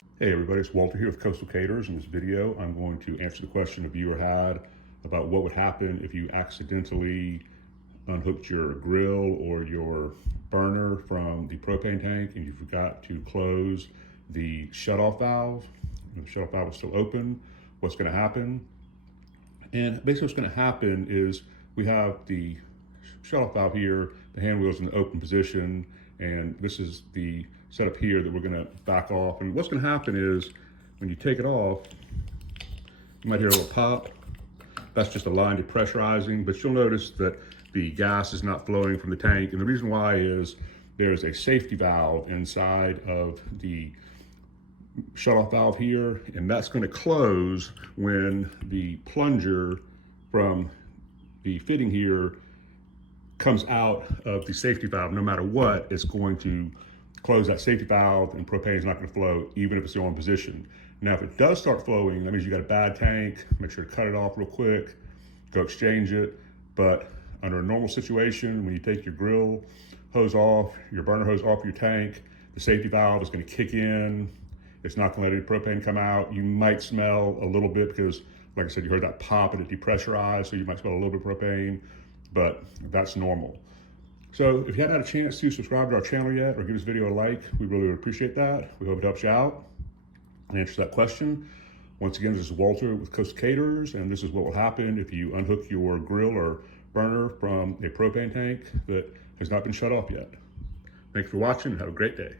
Hey everybody, it's Walter here with Coastal Caterers. In this video, I'm going to answer the question a viewer had about what would happen if you accidentally unhooked your grill or your burner from the propane tank and you forgot to close the shutoff valve. The shutoff valve is still open. What's going to happen? And basically what's going to happen is we have the shutoff valve here, the hand wheel's in the open position, and this is the setup here that we're going to back off. And what's going to happen is when you take it off, you might hear a little pop. That's just a line depressurizing, but you'll notice that the gas is not flowing from the tank. And the reason why is there's a safety valve inside of the shutoff valve here, and that's going to close when the plunger from the fitting here comes out of the safety valve. No matter what, it's going to close that safety valve and propane is not going to flow even if it's still in position. Now, if it does start flowing, that means you got a bad tank. Make sure to cut it off real quick, go exchange it. But under a normal situation, when you take your grill hose off, your burner hose off your tank, the safety valve is going to kick in. It's not going to let any propane come out. You might smell a little bit because, like I said, you heard that pop and it depressurized, so you might smell a little bit of propane, but that's normal. So if you haven't had a chance to subscribe to our channel yet or give this video a like, we really would appreciate that. We hope it helps you out and answers that question. Once again, this is Walter with Coastal Caterers, and this is what will happen if you unhook your grill or burner from a propane tank that has not been shut off yet. Thanks for watching and have a great day.